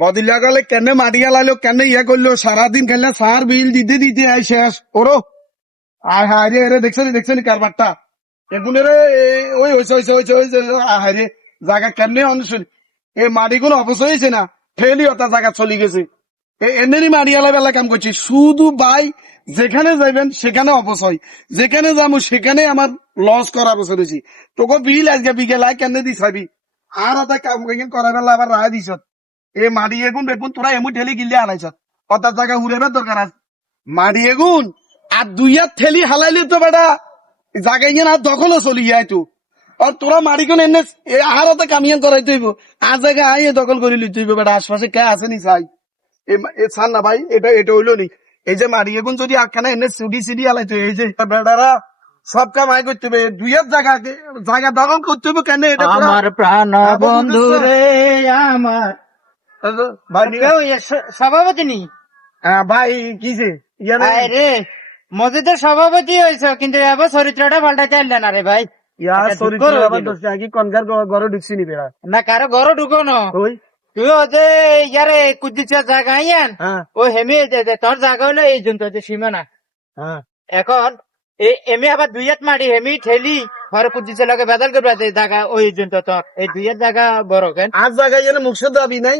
বদিলা গেলে কেন মাটি আলাইলো কেন ইয়ে করলো সারাদিন খেললে সার বিল দিতে দিতে আই শেষ ওরো আয় হায় রে রে দেখছেন কারবারটা এগুলো রে ওই হয়েছে হয়েছে হয়েছে হয়েছে আয় রে জায়গা কেন অনুষ্ঠিত এই মাটি কোনো অপচয় হয়েছে না ফেলি ওটা জায়গা চলে গেছে এমনি মাটি আলাই বেলা কাম করছি শুধু ভাই যেখানে যাইবেন সেখানে অপচয় যেখানে যাবো সেখানে আমার লস করা বছর হয়েছি তোকে বিল আজকে বিকেল আয় কেন দিস হবি আর ওটা কাম করা বেলা আবার রায় দিস এ মাটি এগুন বেগুন তোরা এমন ঠেলি গিলে আনাইছ অর্থাৎ জায়গা উড়েবার দরকার আছে মাটি এগুন আর দুই হাত ঠেলি হালাইলে তো বেটা জায়গায় গিয়ে না দখলও চলি যায় তো আর তোরা মাটি কোন এনে আর ওটা কামিয়ান করাই তৈব আর জায়গা আইয়ে দখল করে লিতে হইব বেটা আশপাশে কে আছে নি চাই এ ছাড় না ভাই এটা হইলো নি এই যে মাটি এগুন যদি আখানা এনে সিডি হালাইতো এই যে বেটারা সব কাম আয় করতে হবে দুই হাত জায়গা দখল করতে হবে কেন এটা আমার প্রাণ বন্ধু রে আমার সভাপতি নি হ্যাঁ ভাই কিছে রে মসজিদের সভাপতি হয়েছ কিন্তু এবার চরিত্রটা পাল্টাইতে পারলে না রে ভাই ঘরে ঢুকছি নি বেড়া না কারো ঘর ঢুকো না তুই যে ইয়ারে কুদ্দিচার জায়গা আইয়ান ও হেমি তোর জায়গা হলো এই জন্য সীমানা এখন এমনি আবার দুই হাত মারি হেমি ঠেলি ঘরে কুদ্দিচার লগে বেদাল করবে জায়গা ওই জন্য তোর এই দুই হাত জায়গা বড় কেন আর জায়গায় মুখে দাবি নাই